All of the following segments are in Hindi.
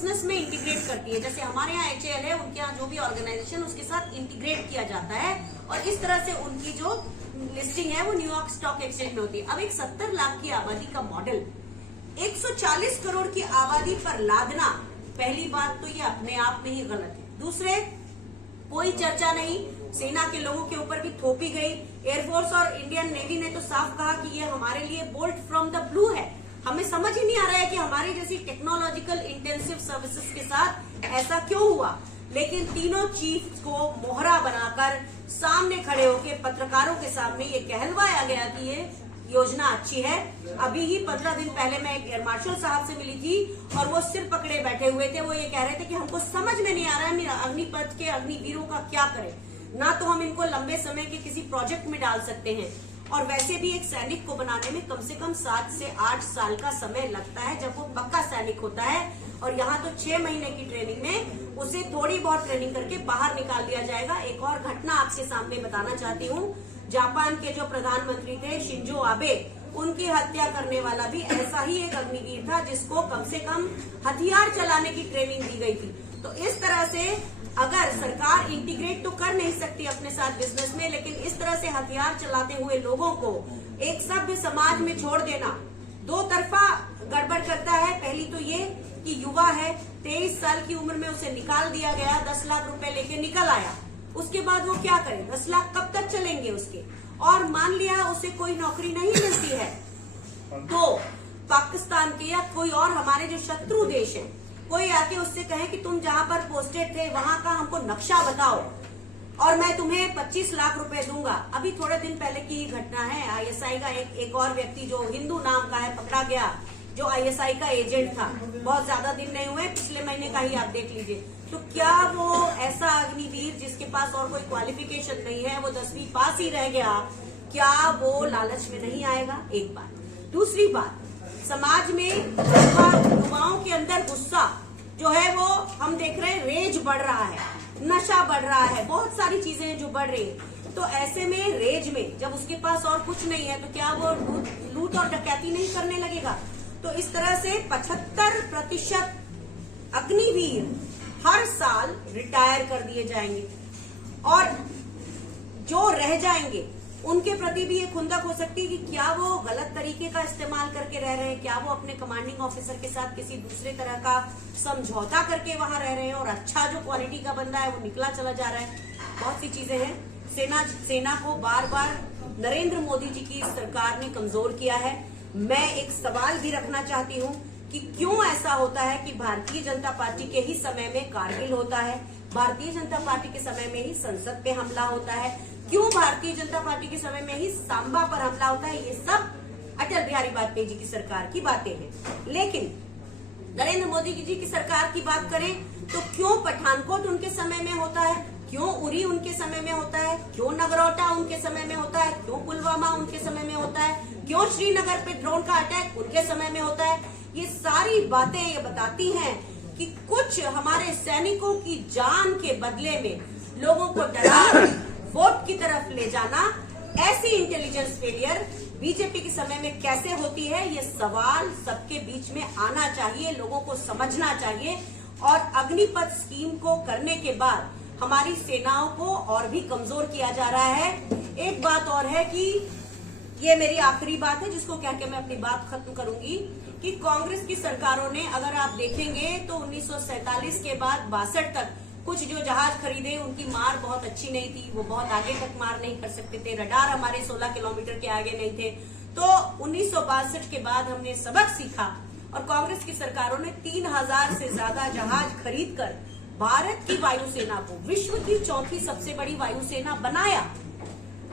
बिजनेस में इंटीग्रेट करती है। जैसे हमारे यहाँ HAL है, उनके यहाँ जो भी ऑर्गेनाइजेशन उसके साथ इंटीग्रेट किया जाता है और इस तरह से उनकी जो लिस्टिंग है वो न्यूयॉर्क स्टॉक एक्सचेंज में होती है। अब एक 70 लाख की आबादी का मॉडल 140 करोड़ की आबादी पर लादना, पहली बात तो ये अपने आप में ही गलत है। दूसरे, कोई चर्चा नहीं, सेना के लोगों के ऊपर भी थोपी गई। एयरफोर्स और इंडियन नेवी ने तो साफ कहा कि ये हमारे लिए बोल्ट फ्रॉम द ब्लू है। हमें समझ ही नहीं आ रहा है कि हमारी जैसी टेक्नोलॉजिकल इंटेंसिव सर्विसेज के साथ ऐसा क्यों हुआ। लेकिन तीनों चीफ को मोहरा बनाकर सामने खड़े होकर पत्रकारों के सामने ये कहलवाया गया कि ये योजना अच्छी है। अभी ही 15 दिन पहले मैं एक एयर मार्शल साहब से मिली थी और वो सिर पकड़े बैठे हुए थे। वो ये कह रहे थे कि हमको समझ में नहीं आ रहा है अग्निपथ के अग्निवीरों का क्या करें, ना तो हम इनको लंबे समय के किसी प्रोजेक्ट में डाल सकते हैं और वैसे भी एक सैनिक को बनाने में कम से कम 7 से 8 साल का समय लगता है जब वो पक्का सैनिक होता है। और यहाँ तो 6 महीने की ट्रेनिंग में उसे थोड़ी बहुत ट्रेनिंग करके बाहर निकाल दिया जाएगा। एक और घटना आपके सामने बताना चाहती हूँ। जापान के जो प्रधानमंत्री थे शिंजो आबे, उनकी हत्या करने वाला भी ऐसा ही एक अग्निवीर था जिसको कम से कम हथियार चलाने की ट्रेनिंग दी गई थी। तो इस तरह से अगर सरकार इंटीग्रेट तो कर नहीं सकती अपने साथ बिजनेस में, लेकिन इस तरह से हथियार चलाते हुए लोगों को एक सभ्य समाज में छोड़ देना दो तरफा गड़बड़ करता है। पहली तो ये कि युवा है, 23 साल की उम्र में उसे निकाल दिया गया, 10 लाख रुपए लेके निकल आया। उसके बाद वो क्या करे, 10 लाख कब तक चलेंगे उसके। और मान लिया उसे कोई नौकरी नहीं मिलती है तो पाकिस्तान के या कोई और हमारे जो शत्रु देश है, कोई आके उससे कहे कि तुम जहां पर पोस्टेड थे वहां का हमको नक्शा बताओ और मैं तुम्हें 25 लाख रुपए दूंगा। अभी थोड़े दिन पहले की घटना है, ISI का एक और व्यक्ति जो हिंदू नाम का है पकड़ा गया, जो ISI का एजेंट था। बहुत ज्यादा दिन नहीं हुए, पिछले महीने का ही आप देख लीजिए। तो क्या वो ऐसा अग्निवीर जिसके पास और कोई क्वालिफिकेशन नहीं है, वो 10वीं पास ही रह गया, क्या वो लालच में नहीं आएगा? एक बात। दूसरी बात, समाज में युवाओं के अंदर गुस्सा जो है वो हम देख रहे हैं, रेज बढ़ रहा है, नशा बढ़ रहा है, बहुत सारी चीजें हैं जो बढ़ रही है। तो ऐसे में रेज में जब उसके पास और कुछ नहीं है तो क्या वो लूट और डकैती नहीं करने लगेगा? तो इस तरह से 75% अग्निवीर हर साल रिटायर कर दिए जाएंगे और जो रह जाएंगे उनके प्रति भी ये खुंदक हो सकती है कि क्या वो गलत तरीके का इस्तेमाल करके रह रहे हैं, क्या वो अपने कमांडिंग ऑफिसर के साथ किसी दूसरे तरह का समझौता करके वहां रह रहे हैं और अच्छा जो क्वालिटी का बंदा है वो निकला चला जा रहा है। बहुत सी चीजें हैं। सेना को बार बार नरेंद्र मोदी जी की सरकार ने कमजोर किया है। मैं एक सवाल भी रखना चाहती हूँ कि क्यों ऐसा होता है कि भारतीय जनता पार्टी के ही समय में कारगिल होता है, भारतीय जनता पार्टी के समय में ही संसद पे हमला होता है, क्यों भारतीय जनता पार्टी के समय में ही सांबा पर हमला होता है? ये सब अटल बिहारी वाजपेयी जी की सरकार की बातें हैं। लेकिन नरेंद्र मोदी जी की सरकार की बात करें तो क्यों पठानकोट उनके समय में होता है, क्यों उरी उनके समय में होता है, क्यों नगरोटा उनके समय में होता है, क्यों पुलवामा उनके समय में होता है, क्यों श्रीनगर पे ड्रोन का अटैक उनके समय में होता है? ये सारी बातें ये बताती हैं कि कुछ हमारे सैनिकों की जान के बदले में लोगों को डरा वोट की तरफ ले जाना, ऐसी इंटेलिजेंस फेलियर बीजेपी के समय में कैसे होती है? ये सवाल सबके बीच में आना चाहिए, लोगों को समझना चाहिए। और अग्निपथ स्कीम को करने के बाद हमारी सेनाओं को और भी कमजोर किया जा रहा है। एक बात और है कि ये मेरी आखिरी बात है जिसको कह के मैं अपनी बात खत्म करूंगी कि कांग्रेस की सरकारों ने, अगर आप देखेंगे तो 1947 के बाद 62 तक कुछ जो जहाज खरीदे उनकी मार बहुत अच्छी नहीं थी, वो बहुत आगे तक मार नहीं कर सकते थे, रडार हमारे 16 किलोमीटर के आगे नहीं थे। तो 1962 के बाद हमने सबक सीखा और कांग्रेस की सरकारों ने 3000 से ज्यादा जहाज खरीदकर भारत की वायुसेना को विश्व की चौथी सबसे बड़ी वायुसेना बनाया,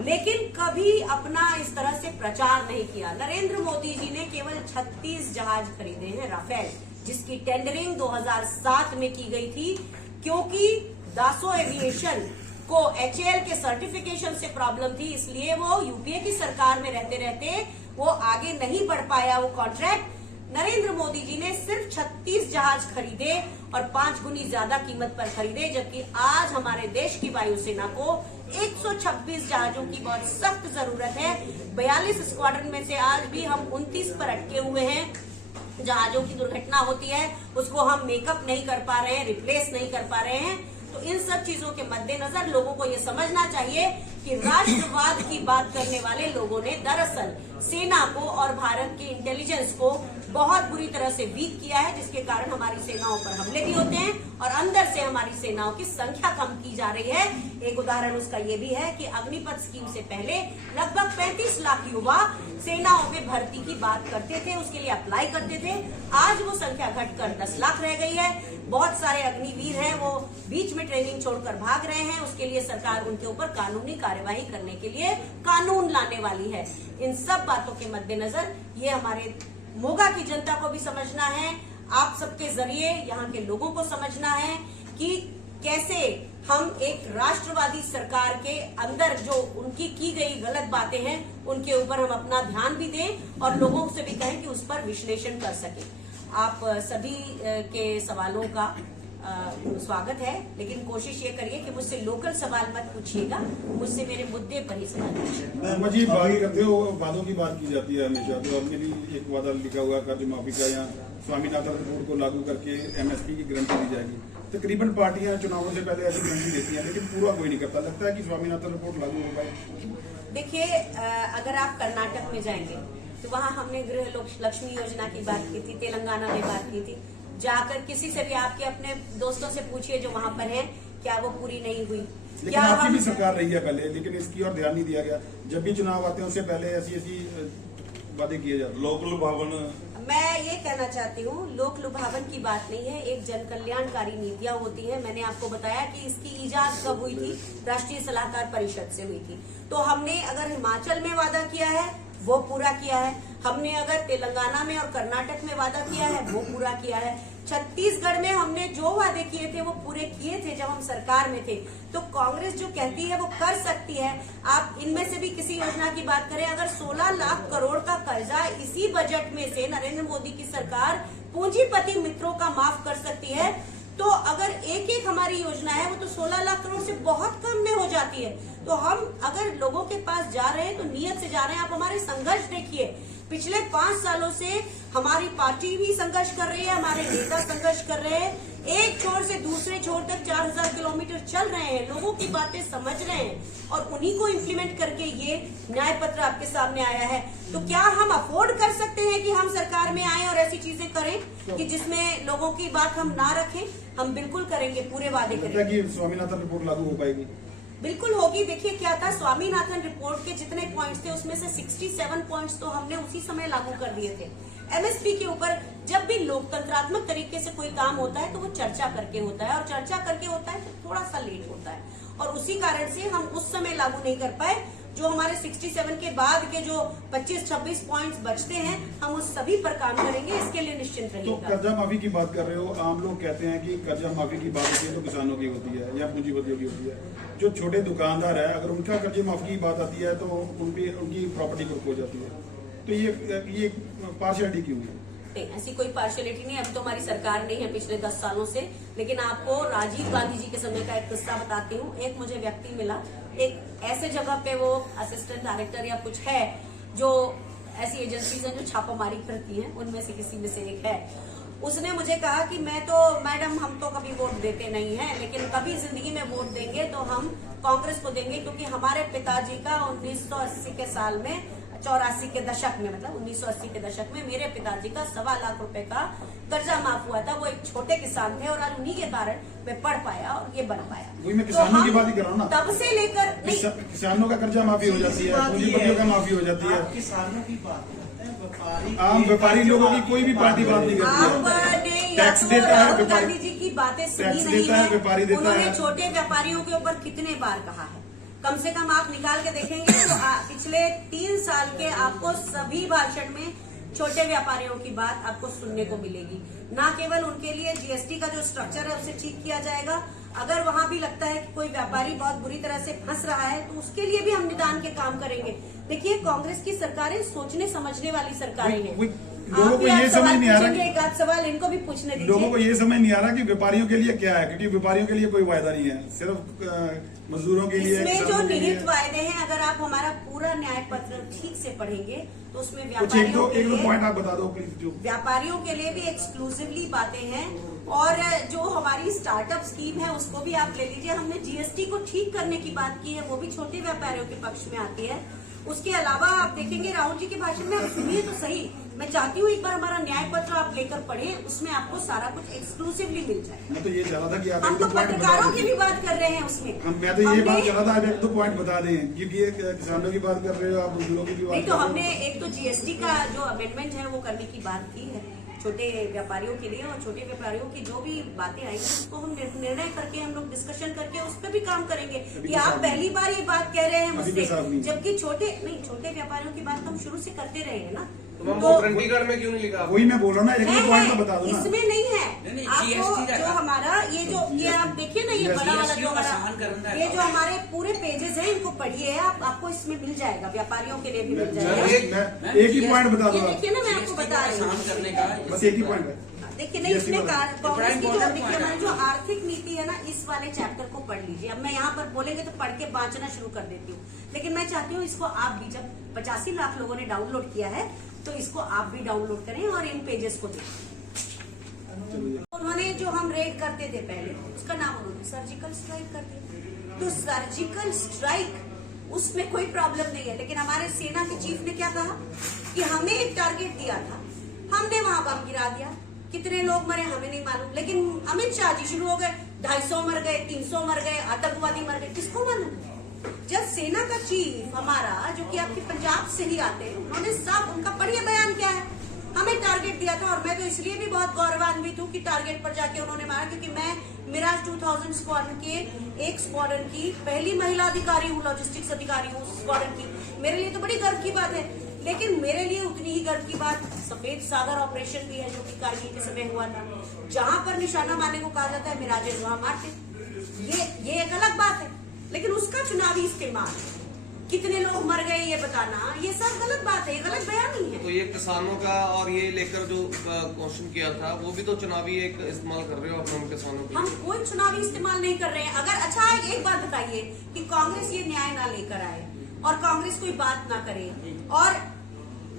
लेकिन कभी अपना इस तरह से प्रचार नहीं किया। नरेंद्र मोदी जी ने केवल 36 जहाज खरीदे हैं राफेल, जिसकी टेंडरिंग 2007 में की गई थी, क्योंकि दासो एविएशन को HAL के सर्टिफिकेशन से प्रॉब्लम थी, इसलिए वो यूपीए की सरकार में रहते रहते वो आगे नहीं बढ़ पाया वो कॉन्ट्रैक्ट। नरेंद्र मोदी जी ने सिर्फ 36 जहाज खरीदे और 5 गुनी ज्यादा कीमत पर खरीदे, जबकि आज हमारे देश की वायुसेना को 126 जहाजों की बहुत सख्त जरूरत है। 42 स्क्वाड्रन में से आज भी हम 29 पर अटके हुए हैं। जहाजों की दुर्घटना होती है उसको हम मेकअप नहीं कर पा रहे हैं, रिप्लेस नहीं कर पा रहे हैं। तो इन सब चीजों के मद्देनजर लोगों को ये समझना चाहिए कि राष्ट्रवाद की बात करने वाले लोगों ने दरअसल सेना को और भारत के इंटेलिजेंस को बहुत बुरी तरह से वीक किया है, जिसके कारण हमारी सेनाओं पर हमले भी होते हैं और अंदर से हमारी सेनाओं की संख्या कम की जा रही है। एक उदाहरण उसका ये भी है कि अग्निपथ स्कीम से पहले लगभग 35 लाख युवा सेनाओं में भर्ती की बात करते थे, उसके लिए अप्लाई करते थे। आज वो संख्या घटकर 10 लाख रह गई है। बहुत सारे अग्निवीर हैं, वो बीच में ट्रेनिंग छोड़कर भाग रहे हैं। उसके लिए सरकार उनके ऊपर कानूनी कार्यवाही करने के लिए कानून लाने वाली है। इन सब बातों के मद्देनजर ये हमारे मोगा की जनता को भी समझना है, आप सबके जरिए यहाँ के लोगों को समझना है कि कैसे हम एक राष्ट्रवादी सरकार के अंदर जो उनकी की गई गलत बातें हैं उनके ऊपर हम अपना ध्यान भी दें और लोगों से भी कहें कि उस पर विश्लेषण कर सकें। आप सभी के सवालों का स्वागत है, लेकिन कोशिश ये करिए कि मुझसे लोकल सवाल मत पूछिएगा, मुझसे मेरे मुद्दे पर ही सवाल पूछिए। मुझे बात करते हो, वादों की बात की जाती है हमेशा, तो आपने भी एक वादा लिखा हुआ कर्ज माफी का, या स्वामीनाथन रिपोर्ट को लागू करके MSP की गारंटी दी जाएगी। तकरीबन पार्टियां चुनावों से पहले ऐसी गारंटी देती हैं, लेकिन पूरा कोई नहीं करता। लगता है कि स्वामीनाथन रिपोर्ट लागू हो पाए? देखिए, अगर आप कर्नाटक में जाएंगे तो वहाँ हमने गृह लक्ष्मी योजना की बात की थी, तेलंगाना में बात की थी। जाकर किसी से भी आपके अपने दोस्तों से पूछिए जो वहाँ पर हैं, क्या वो पूरी नहीं हुई? लेकिन आपकी भी सरकार रही है पहले, लेकिन इसकी और ध्यान नहीं दिया गया। जब भी चुनाव आते हैं उससे पहले ऐसी वादे किए जाते। लोक लुभावन, मैं ये कहना चाहती हूँ, लोक लुभावन की बात नहीं है, एक जन कल्याणकारी नीतियाँ होती है। मैंने आपको बताया कि इसकी इजाद कब हुई थी, राष्ट्रीय सलाहकार परिषद से हुई थी। तो हमने अगर हिमाचल में वादा किया है वो पूरा किया है, हमने अगर तेलंगाना में और कर्नाटक में वादा किया है वो पूरा किया है, छत्तीसगढ़ में हमने जो वादे किए थे वो पूरे किए थे जब हम सरकार में थे। तो कांग्रेस जो कहती है वो कर सकती है। आप इनमें से भी किसी योजना की बात करें, अगर 16 लाख करोड़ का कर्जा इसी बजट में से नरेंद्र मोदी की सरकार पूंजीपति मित्रों का माफ कर सकती है, तो अगर एक एक हमारी योजना है वो तो 16 लाख करोड़ से बहुत कम में हो जाती है। तो हम अगर लोगों के पास जा रहे हैं तो नियत से जा रहे हैं। आप हमारे संघर्ष देखिए, पिछले 5 सालों से हमारी पार्टी भी संघर्ष कर रही है, हमारे नेता संघर्ष कर रहे हैं, एक छोर से दूसरे छोर तक 4000 किलोमीटर चल रहे हैं, लोगों की बातें समझ रहे हैं और उन्हीं को इम्प्लीमेंट करके ये न्याय पत्र आपके सामने आया है। तो क्या हम अफोर्ड कर सकते हैं कि हम सरकार में आए और ऐसी चीजें करें कि जिसमें लोगों की बात हम ना रखें? हम बिल्कुल करेंगे, पूरे वादे करेंगे। स्वामीनाथन रिपोर्ट लागू हो पाएगी? बिल्कुल होगी। देखिए क्या था, स्वामीनाथन रिपोर्ट के जितने पॉइंट्स थे उसमें से 67 पॉइंट्स तो हमने उसी समय लागू कर दिए थे। MSP के ऊपर जब भी लोकतंत्रात्मक तरीके से कोई काम होता है तो वो चर्चा करके होता है, और चर्चा करके होता है तो थोड़ा सा लेट होता है, और उसी कारण से हम उस समय लागू नहीं कर पाए। जो हमारे 67 के बाद के जो 25-26 पॉइंट्स बचते हैं हम उस सभी पर काम करेंगे, इसके लिए निश्चिंत रहिएगा। तो कर्जा माफी की बात कर रहे हो, आम लोग कहते हैं कि कर्जा माफी की बात होती है तो किसानों की होती है या पूंजीपतियों की होती है। जो छोटे दुकानदार है, अगर उनका कर्जे माफी की बात आती है तो उनकी प्रॉपर्टी ग्रुप हो जाती है। तो ये पार्शियलिटी क्यों है? ऐसी कोई पार्शियलिटी नहीं। अभी तो हमारी सरकार नहीं है पिछले 10 सालों से, लेकिन आपको राजीव गांधी जी के समय का एक किस्सा बताती हूँ। एक मुझे व्यक्ति मिला, एक ऐसे जगह पे वो असिस्टेंट डायरेक्टर या कुछ है, जो ऐसी एजेंसीज हैं जो छापामारी करती हैं, उनमें से किसी में से एक है। उसने मुझे कहा कि मैडम हम तो कभी वोट देते नहीं हैं, लेकिन कभी जिंदगी में वोट देंगे तो हम कांग्रेस को देंगे, क्योंकि हमारे पिताजी का 1980 के साल में 84 के दशक में, मतलब 1980 के दशक में मेरे पिताजी का 1.25 लाख रुपए का कर्जा माफ हुआ था। वो एक छोटे किसान थे और आज उन्हीं के कारण मैं पढ़ पाया और ये बन पाया। वही मैं किसानों की बात ही कर रहा हूँ ना, तब से लेकर किसानों का कर्जा माफी हो जाती है, पूंजीपतियों का माफी हो जाती है, किसानों की बात आम व्यापारी लोगों की कोई भी पार्टी बात नहीं करती है। टैक्स देता है, राहुल गांधी जी की बातें सुनी नहीं है, व्यापारी देता है। उन्होंने छोटे व्यापारियों के ऊपर कितने बार कहा है? कम से कम आप निकाल के देखेंगे तो पिछले 3 साल के आपको सभी भाषण में छोटे व्यापारियों की बात आपको सुनने को मिलेगी। ना केवल उनके लिए GST का जो स्ट्रक्चर है उसे ठीक किया जाएगा, अगर वहां भी लगता है कि कोई व्यापारी बहुत बुरी तरह से फंस रहा है तो उसके लिए भी हम निदान के काम करेंगे। देखिए, कांग्रेस की सरकारें सोचने समझने वाली सरकारें हैं। लोगों आप को भी आप ये समझ सवाल नहीं आ रहा पूछेंगे, कि एक आध सवाल इनको भी पूछने दीजिए। लोगों को ये समझ नहीं आ रहा कि व्यापारियों के लिए क्या है, क्योंकि व्यापारियों के लिए कोई वायदा नहीं है, सिर्फ मजदूरों के लिए, इसमें जो किसानों के लिए। निहित वायदे हैं, अगर आप हमारा पूरा न्याय पत्र ठीक से पढ़ेंगे तो उसमें कुछ एक व्यापारियों दो के लिए पॉइंट आप बता दो प्लीज। जो व्यापारियों के लिए भी एक्सक्लूसिवली बातें हैं, और जो हमारी स्टार्टअप स्कीम है उसको भी आप ले लीजिए। हमने जीएसटी को ठीक करने की बात की है, वो भी छोटे व्यापारियों के पक्ष में आती है। उसके अलावा आप देखेंगे राहुल जी के भाषण में, आप सुनिए तो सही, मैं चाहती हूँ एक बार हमारा न्याय पत्र आप लेकर पढ़ें, उसमें आपको सारा कुछ एक्सक्लूसिवली मिल जाए। मैं तो ये चाह रहा था कि आप हम एक तो दो पॉइंट पत्रकारों बता की दें। भी बात कर रहे हैं उसमें। मैं तो ये बात चाह रहा था, आप एक दो पॉइंट बता दें, क्योंकि एक किसानों की बात कर रहे हो, आप मजदूरों की भी बात नहीं कर तो रहे हो। हमने एक तो जीएसटी का जो अमेंडमेंट है वो करने की बात की है छोटे व्यापारियों के लिए, और छोटे व्यापारियों की जो भी बातें आएंगी उसको हम निर्णय करके, हम लोग डिस्कशन करके उस पर भी काम करेंगे। अभी ये तो आप साफ पहली बार ये बात कह रहे हैं अभी तो मुझसे, साफ नहीं। जबकि छोटे व्यापारियों की बात तो हम शुरू से करते रहे हैं ना। तो मैम वो चंडीगढ़ में क्यों नहीं लिखा? वही मैं बोल रहा हूँ ना, एक दो पॉइंट तो बता दो ना। इसमें नहीं है। नहीं, आपको GST जो रखा। हमारा ये आप देखिए ना, ये बड़ा वाला जो आसान करना हमारा, है। ये जो हमारे पूरे पेजेस हैं इनको पढ़िए आप, आपको इसमें मिल जाएगा, व्यापारियों के लिए भी मिल जाएगा। मैं एक ही पॉइंट बता ये दो आप। देखिए ना, मैं आपको बता रही आसान हूँ, करने का बस एक ही पॉइंट है। देखिए नहीं, इसमें कांग्रेस की जो important देखिए point हमारी है। जो आर्थिक नीति है ना, इस वाले चैप्टर को पढ़ लीजिए। अब मैं यहाँ पर बोलेंगे तो पढ़ के बांचना शुरू कर देती हूँ, लेकिन मैं चाहती हूँ इसको आप भी, जब 85 लाख लोगों ने डाउनलोड किया है तो इसको आप भी डाउनलोड करें और इन पेजेस को देखें। उन्होंने जो हम रेड करते थे पहले, उसका नाम उन्होंने सर्जिकल स्ट्राइक कर दिया। तो सर्जिकल स्ट्राइक उसमें कोई प्रॉब्लम नहीं है, लेकिन हमारे सेना के चीफ ने क्या कहा कि हमें एक टारगेट दिया था, हमने वहां बम गिरा दिया, कितने लोग मरे हमें नहीं मालूम, लेकिन अमित शाह जी शुरू हो गए, 250 मर गए, 300 मर गए, आतंकवादी मर गए, किसको मालूम? जब सेना का चीफ हमारा, जो कि आपके पंजाब से ही आते हैं, उन्होंने साफ, उनका बढ़िया बयान क्या है, हमें टारगेट दिया था। और मैं तो इसलिए भी बहुत गौरवान्वित हूँ कि टारगेट पर जाके उन्होंने मारा, क्योंकि मैं मिराज 2000 स्क्वाड्रन के एक स्क्वाड्रन की पहली महिला अधिकारी हूँ, लॉजिस्टिक्स अधिकारी हूँ स्क्वाड्रन की। मेरे लिए तो बड़ी गर्व की बात है, लेकिन मेरे लिए उतनी ही गर्व की बात सफेद सागर ऑपरेशन भी है, जो कि कारगिल के समय हुआ था, जहां पर निशाना मारने को कहा जाता है, मिराजेज वहां मारते। ये एक अलग बात है, लेकिन उसका चुनावी इस्तेमाल, कितने लोग मर गए ये बताना, ये सब गलत बात है, ये गलत बयान नहीं है। तो ये किसानों का और ये लेकर जो क्वेश्चन किया था, वो भी तो चुनावी एक इस्तेमाल कर रहे हो आप हम किसानों के हम लिए। कोई चुनावी इस्तेमाल नहीं कर रहे हैं। अगर अच्छा एक बात बताइए कि कांग्रेस ये न्याय ना लेकर आए और कांग्रेस कोई बात ना करे और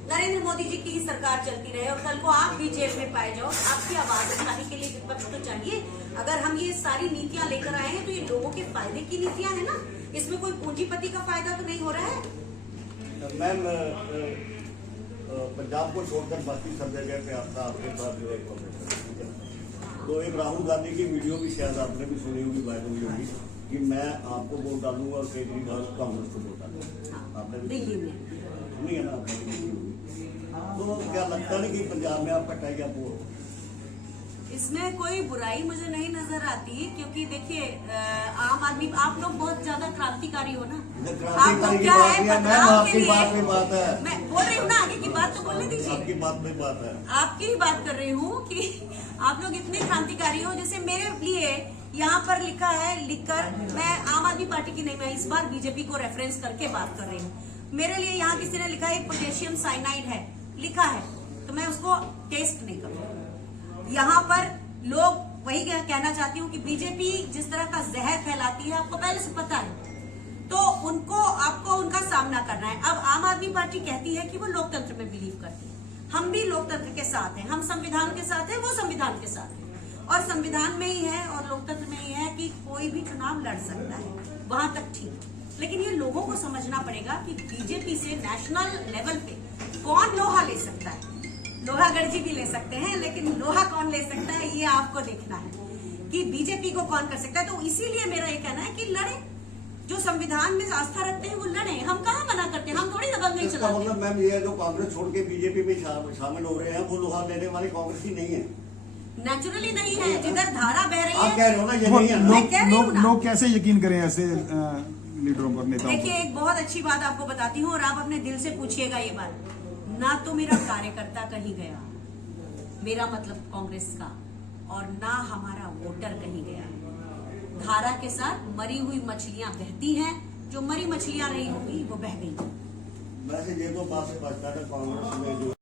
नरेंद्र मोदी जी की ही सरकार चलती रहे और कल को आप भी जेल में पाए जाओ, आपकी आवाज उठाने के लिए विपक्ष तो चाहिए। अगर हम ये सारी नीतियां लेकर आए हैं तो ये लोगों के फायदे की नीतियां है ना, इसमें कोई पूंजीपति का फायदा तो नहीं हो रहा है। मैम पंजाब को छोड़कर बाकी सब जगह पे आपके पास जो है, तो एक राहुल गांधी की वीडियो भी शायद आपने भी सुनी होगी, वायरल हुई होगी कि मैं आपको वोट डालूंगा और केजरीवाल कांग्रेस को वोट डालूंगा। आपने भी दिल्ली में सुनी है ना आपने? तो क्या लगता नहीं कि पंजाब में आपका टाई अप हो? इसमें कोई बुराई मुझे नहीं नजर आती, क्योंकि देखिए आम आदमी, आप लोग बहुत ज्यादा क्रांतिकारी हो ना, आप लोग क्या है बदलाव के लिए, आपकी बात है, मैं बोल रही हूँ ना, आगे की बात तो बोलने दीजिए, आपकी बात में बात है, आपकी ही बात कर रही हूँ कि आप लोग इतने क्रांतिकारी हो। जैसे मेरे लिए यहाँ पर लिखा है, लिखकर, मैं आम आदमी पार्टी की नहीं, मैं इस बार बीजेपी को रेफरेंस करके बात कर रही हूँ। मेरे लिए यहाँ किसी ने लिखा है पोटेशियम साइनाइड है, लिखा है, तो मैं उसको टेस्ट नहीं करूँगी। यहाँ पर लोग वही कहना चाहती हूँ कि बीजेपी जिस तरह का जहर फैलाती है, आपको पहले से पता है, तो आपको उनका सामना करना है। अब आम आदमी पार्टी कहती है कि वो लोकतंत्र में बिलीव करती है, हम भी लोकतंत्र के साथ हैं, हम संविधान के साथ हैं, वो संविधान के साथ है, और संविधान में ही है और लोकतंत्र में ही है कि कोई भी चुनाव लड़ सकता है, वहां तक ठीक। लेकिन ये लोगों को समझना पड़ेगा कि बीजेपी से नेशनल लेवल पे कौन लोहा ले सकता है। लोहा गढ़जी भी ले सकते हैं, लेकिन लोहा कौन ले सकता है ये आपको देखना है कि बीजेपी को कौन कर सकता है। तो इसीलिए मेरा ये कहना है कि लड़े, जो संविधान में आस्था रखते हैं वो लड़े, हम कहाँ मना करते हैं, हम थोड़ी दबंग नहीं इसका चलाते। मतलब मैम ये है, जो कांग्रेस छोड़ के बीजेपी में शामिल हो रहे हैं, वो लोहा लेने वाली कांग्रेस ही नहीं है। नेचुरली नहीं है, जिधर धारा बह रही आप है। कह रहे हो ना ये नहीं है ना? मैं कह रही हूँ ना। लोग कैसे यकीन करें ऐसे लीडरों पर, नेताओं देखिए पर? एक बहुत अच्छी बात आपको बताती हूँ और आप अपने दिल से पूछिएगा ये बात, ना तो मेरा कार्यकर्ता कहीं गया, मेरा मतलब कांग्रेस का, और ना हमारा वोटर कहीं गया। धारा के साथ मरी हुई मछलियां बहती हैं, जो मरी मछलियां नहीं होंगी वो बह गई। वैसे ये तो बात से बचता है कांग्रेस में जो